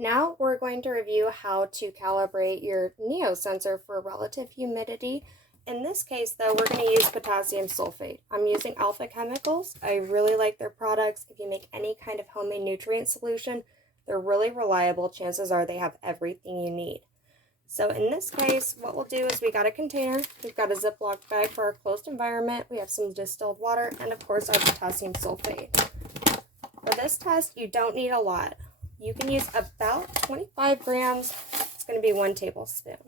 Now we're going to review how to calibrate your Neo sensor for relative humidity. In this case though, we're going to use potassium sulfate. I'm using Alpha Chemicals. I really like their products. If you make any kind of homemade nutrient solution, they're really reliable. Chances are they have everything you need. So in this case, what we'll do is we got a container, we've got a Ziploc bag for our closed environment, we have some distilled water, and of course our potassium sulfate. For this test, you don't need a lot. You can use about 25 grams. It's going to be 1 tablespoon.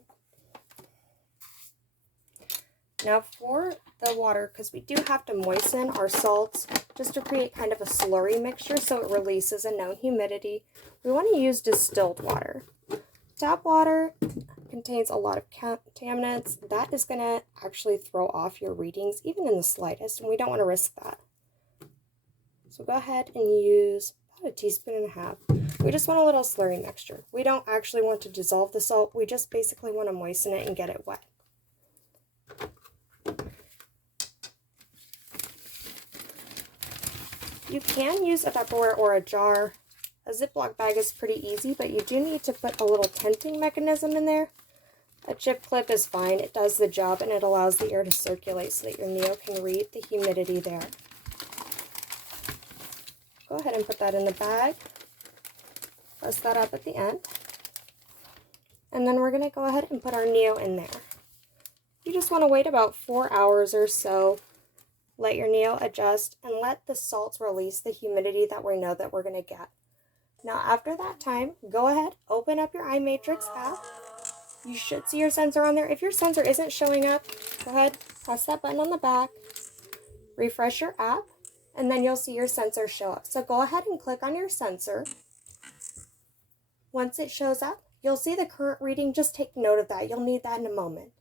Now for the water, because we do have to moisten our salts just to create kind of a slurry mixture so it releases a known humidity, we want to use distilled water. Tap water contains a lot of contaminants. That is going to actually throw off your readings, even in the slightest, and we don't want to risk that. So go ahead and use about 1.5 teaspoons. We just want a little slurry mixture. We don't actually want to dissolve the salt. We just basically want to moisten it and get it wet. You can use a Tupperware or a jar. A Ziploc bag is pretty easy, but you do need to put a little tenting mechanism in there. A chip clip is fine. It does the job and it allows the air to circulate so that your Neo can read the humidity there. Go ahead and put that in the bag. Press that up at the end. And then we're going to go ahead and put our Neo in there. You just want to wait about 4 hours or so. Let your Neo adjust and let the salts release the humidity that we know that we're going to get. Now after that time, go ahead, open up your iMatrix app. You should see your sensor on there. If your sensor isn't showing up, go ahead, press that button on the back, refresh your app, and then you'll see your sensor show up. So go ahead and click on your sensor. Once it shows up, you'll see the current reading. Just take note of that. You'll need that in a moment.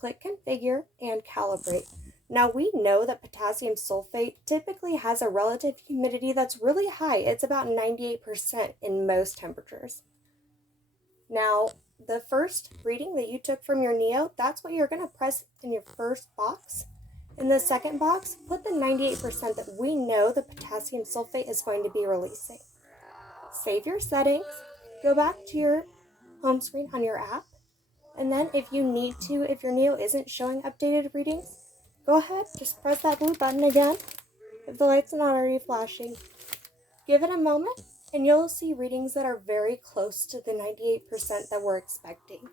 Click Configure and Calibrate. Now we know that potassium sulfate typically has a relative humidity that's really high. It's about 98% in most temperatures. Now, the first reading that you took from your Neo, that's what you're going to press in your first box. In the second box, put the 98% that we know the potassium sulfate is going to be releasing. Save your settings, go back to your home screen on your app, and then if you need to, if your Neo isn't showing updated readings, go ahead, just press that blue button again if the light's not already flashing. Give it a moment and you'll see readings that are very close to the 98% that we're expecting.